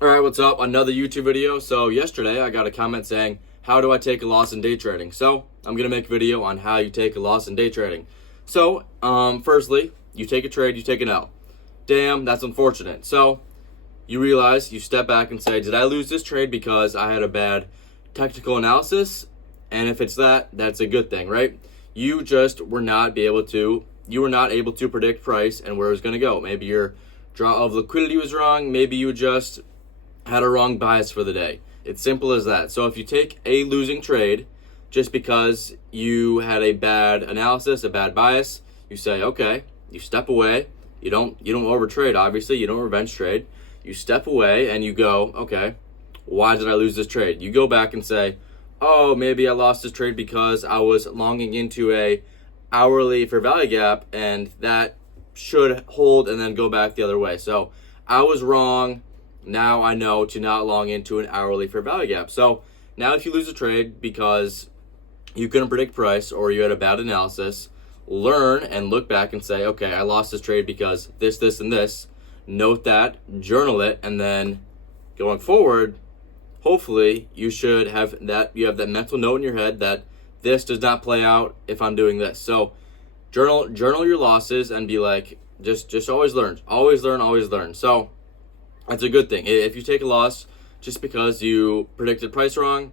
Alright, what's up? Another YouTube video. So yesterday I got a comment saying, how do I take a loss in day trading? So I'm going to make a video on how you take a loss in day trading. So, firstly, you take a trade, you take an L. Damn, that's unfortunate. So you realize, you step back and say, did I lose this trade because I had a bad technical analysis? And if it's that, that's a good thing, right? You just were not able to predict price and where it was going to go. Maybe your draw of liquidity was wrong. Maybe you just had a wrong bias for the day. It's simple as that. So if you take a losing trade just because you had a bad analysis, a bad bias, you say, okay, you step away. You don't overtrade, obviously. You don't revenge trade. You step away and you go, okay, why did I lose this trade? You go back and say, oh, maybe I lost this trade because I was longing into a hourly fair value gap and that should hold and then go back the other way. So I was wrong. Now I know to not long into an hourly fair value gap. So now if you lose a trade because you couldn't predict price or you had a bad analysis, learn and look back and say, okay, I lost this trade because this, and this. Note that, journal it, and then going forward, hopefully you have that mental note in your head that this does not play out if I'm doing this. So journal your losses and be like, just always learn. Always learn. So that's a good thing. If you take a loss just because you predicted price wrong,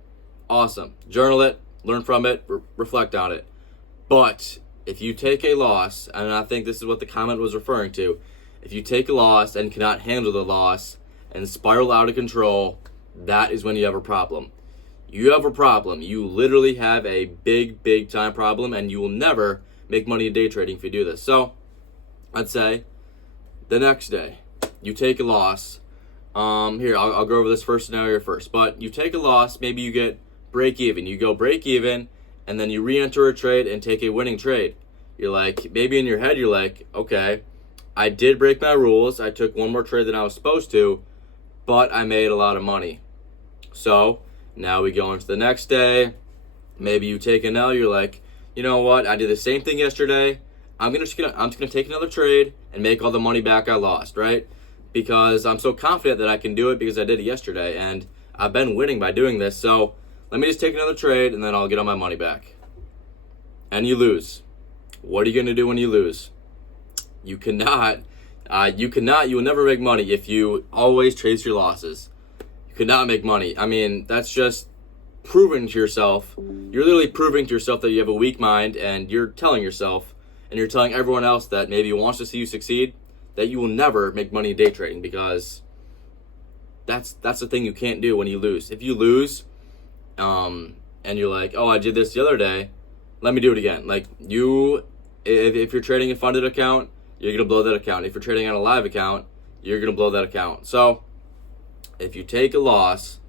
awesome. Journal it, learn from it, reflect on it. But if you take a loss, and I think this is what the comment was referring to, if you take a loss and cannot handle the loss and spiral out of control, that is when you have a problem. You have a problem. You literally have a big time problem, and you will never make money in day trading if you do this. So I'd say the next day you take a loss. Here, I'll go over this first scenario first. But you take a loss, maybe you get break even. You go break even, and then you re-enter a trade and take a winning trade. You're like, maybe in your head, you're like, okay, I did break my rules. I took one more trade than I was supposed to, but I made a lot of money. So now we go into the next day. Maybe you take an L. You're like, you know what? I did the same thing yesterday. I'm just gonna take another trade and make all the money back I lost, right? Because I'm so confident that I can do it because I did it yesterday and I've been winning by doing this. So let me just take another trade and then I'll get all my money back. And you lose. What are you going to do when you lose? You will never make money if you always chase your losses. You could not make money. I mean, that's just proving to yourself. You're literally proving to yourself that you have a weak mind, and you're telling yourself and you're telling everyone else that maybe wants to see you succeed that you will never make money in day trading, because that's the thing you can't do when you lose. If you lose, and you're like, oh, I did this the other day, let me do it again. Like if you're trading a funded account, you're gonna blow that account. If you're trading on a live account, you're gonna blow that account. So if you take a loss,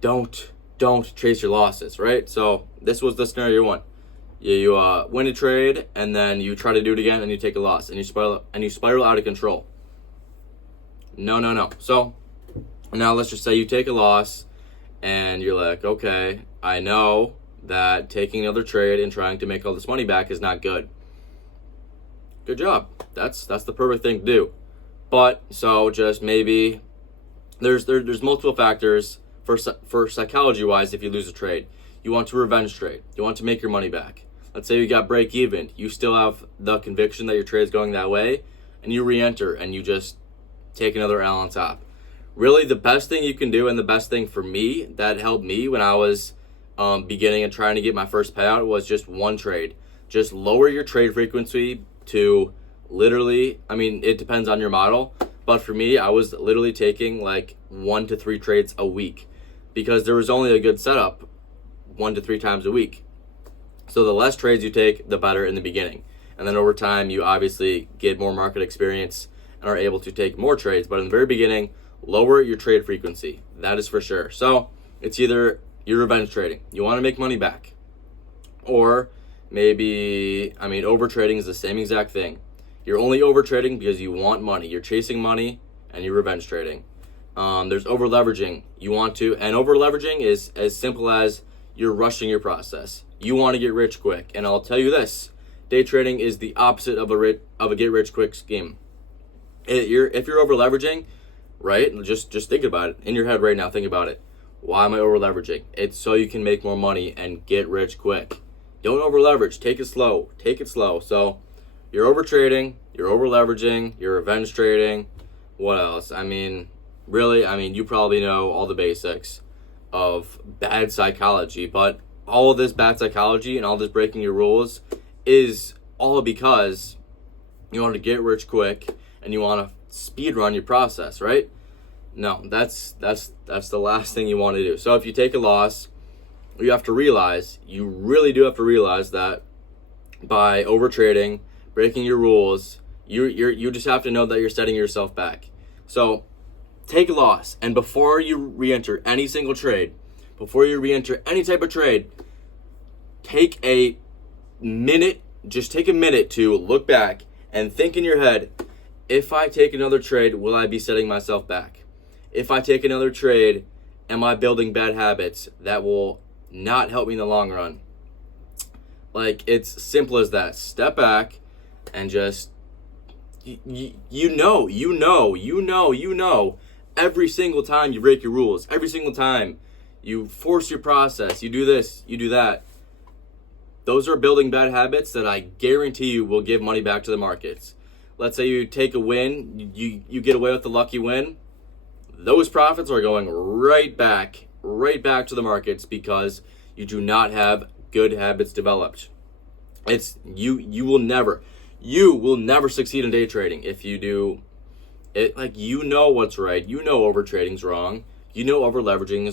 don't chase your losses, right? So this was the scenario one. You win a trade and then you try to do it again and you take a loss and you spiral out of control. No. So now let's just say you take a loss and you're like, okay, I know that taking another trade and trying to make all this money back is not good. Good job. That's the perfect thing to do. But so just maybe there's multiple factors for psychology wise. If you lose a trade, you want to revenge trade. You want to make your money back. Let's say you got break even. You still have the conviction that your trade is going that way, and you re-enter and you just take another L on top. Really, the best thing you can do, and the best thing for me that helped me when I was beginning and trying to get my first payout, was just one trade. Just lower your trade frequency to literally, I mean, it depends on your model, but for me, I was literally taking like 1 to 3 trades a week because there was only a good setup 1 to 3 times a week. So the less trades you take, the better in the beginning. And then over time, you obviously get more market experience and are able to take more trades. But in the very beginning, lower your trade frequency. That is for sure. So it's either you're revenge trading. You want to make money back. Or maybe, over trading is the same exact thing. You're only over trading because you want money. You're chasing money and you're revenge trading. There's over leveraging. And over leveraging is as simple as you're rushing your process. You want to get rich quick. And I'll tell you this, day trading is the opposite of a get rich quick scheme. If you're over leveraging, right? Just think about it in your head right now. Think about it. Why am I over leveraging? It's so you can make more money and get rich quick. Don't over leverage. Take it slow. Take it slow. So you're over trading, you're over leveraging, you're revenge trading. What else? Really, you probably know all the basics of bad psychology, but all of this bad psychology and all this breaking your rules is all because you want to get rich quick and you want to speed run your process, right? No, that's the last thing you want to do. So if you take a loss, you really do have to realize that by over trading, breaking your rules, you just have to know that you're setting yourself back. So take a loss, and before you re-enter any single trade, before you re-enter any type of trade, take a minute to look back and think in your head, if I take another trade, will I be setting myself back? If I take another trade, am I building bad habits that will not help me in the long run? Like, it's simple as that. Step back and just, you know, every single time you break your rules, every single time you force your process, you do this, you do that, those are building bad habits that I guarantee you will give money back to the markets. Let's say you take a win, you get away with the lucky win. Those profits are going right back to the markets because you do not have good habits developed. It's you will never succeed in day trading if you do it. Like, you know what's right. You know over trading's wrong. You know over leveraging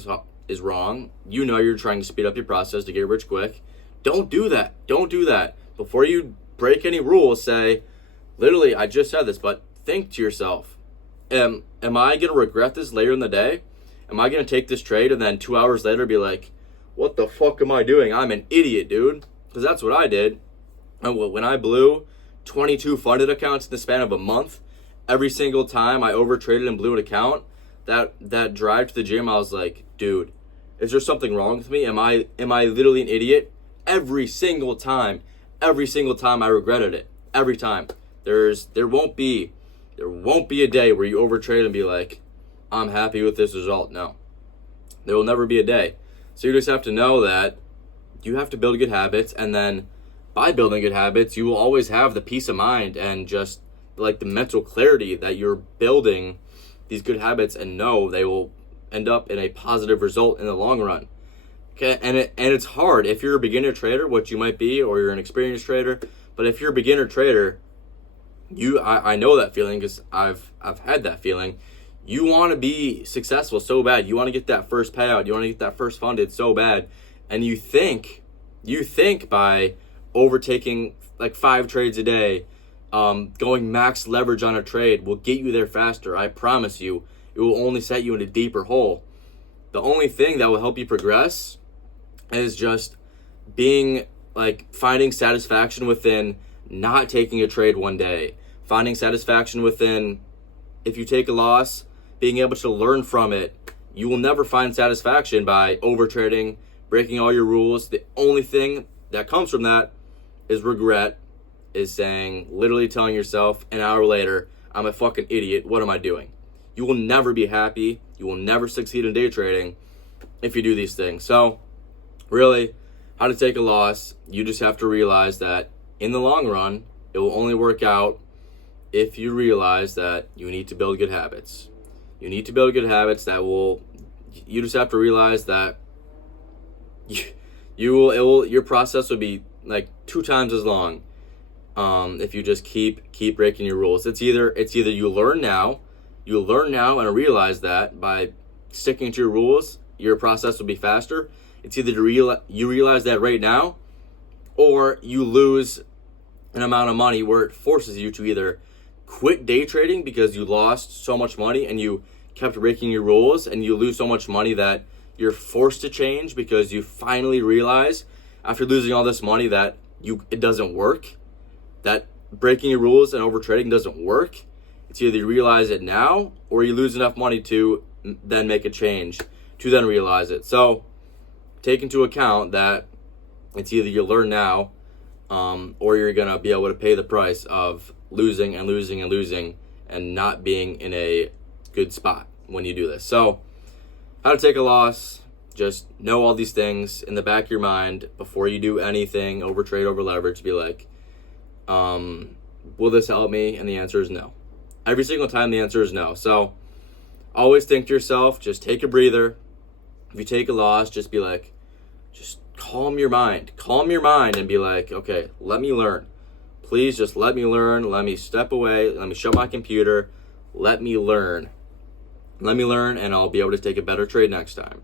is wrong. You know you're trying to speed up your process to get rich quick. Don't do that. Don't do that. Before you break any rules, say, literally, I just said this, but think to yourself, am I going to regret this later in the day? Am I going to take this trade and then 2 hours later be like, what the fuck am I doing? I'm an idiot, dude. Because that's what I did. And when I blew 22 funded accounts in the span of a month, every single time I overtraded and blew an account, that drive to the gym, I was like, dude, is there something wrong with me? Am I literally an idiot? Every single time I regretted it. Every time. There won't be a day where you overtrade and be like, I'm happy with this result. No. There will never be a day. So you just have to know that you have to build good habits, and then by building good habits, you will always have the peace of mind and just like the mental clarity that you're building these good habits, and know they will end up in a positive result in the long run. Okay, and it's hard if you're a beginner trader, which you might be, or you're an experienced trader. But if you're a beginner trader, I know that feeling because I've had that feeling. You want to be successful so bad. You want to get that first payout. You want to get that first funded so bad, and you think by overtaking like 5 trades a day, going max leverage on a trade will get you there faster. I promise you, it will only set you in a deeper hole. The only thing that will help you progress is just finding satisfaction within not taking a trade one day, finding satisfaction within, if you take a loss, being able to learn from it. You will never find satisfaction by overtrading, breaking all your rules. The only thing that comes from that is regret, is literally telling yourself an hour later, I'm a fucking idiot. What am I doing? You will never be happy. You will never succeed in day trading if you do these things. So really, how to take a loss, you just have to realize that in the long run, it will only work out if you realize that you need to build good habits. You need to build good habits you just have to realize that your process will be like 2 times as long if you just keep breaking your rules. It's either you learn now and realize that by sticking to your rules, your process will be faster. It's either you realize that right now, or you lose an amount of money where it forces you to either quit day trading because you lost so much money and you kept breaking your rules, and you lose so much money that you're forced to change because you finally realize after losing all this money that it doesn't work, that breaking your rules and over trading doesn't work. It's either you realize it now, or you lose enough money to then make a change to then realize it. So take into account that it's either you learn now, or you're going to be able to pay the price of losing and not being in a good spot when you do this. So, how to take a loss. Just know all these things in the back of your mind before you do anything, over trade, over leverage. Be like, will this help me? And the answer is no. Every single time the answer is no. So always think to yourself, just take a breather. If you take a loss, just be like, just calm your mind and be like, okay, let me learn. Please just let me learn. Let me step away. Let me shut my computer. Let me learn. Let me learn, and I'll be able to take a better trade next time.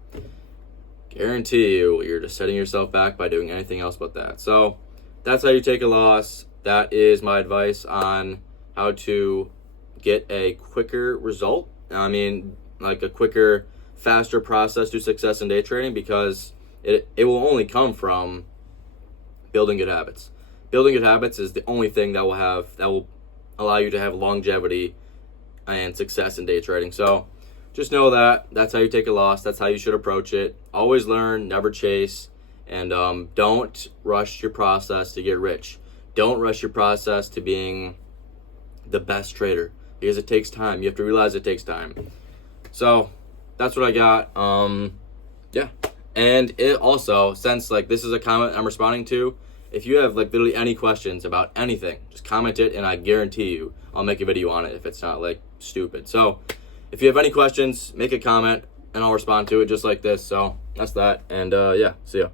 Guarantee you, you're just setting yourself back by doing anything else but that. So that's how you take a loss. That is my advice on how to get a quicker result. I mean, like a quicker, faster process to success in day trading, because it will only come from building good habits. Building good habits is the only thing that will allow you to have longevity and success in day trading. So just know that that's how you take a loss. That's how you should approach it. Always learn, never chase, and don't rush your process to get rich. Don't rush your process to being the best trader, because it takes time. You have to realize it takes time. So that's what I got. Yeah. And it also, since like this is a comment I'm responding to, if you have like literally any questions about anything, just comment it, and I guarantee you I'll make a video on it if it's not like stupid. So if you have any questions, make a comment and I'll respond to it just like this. So that's that. And yeah, see ya.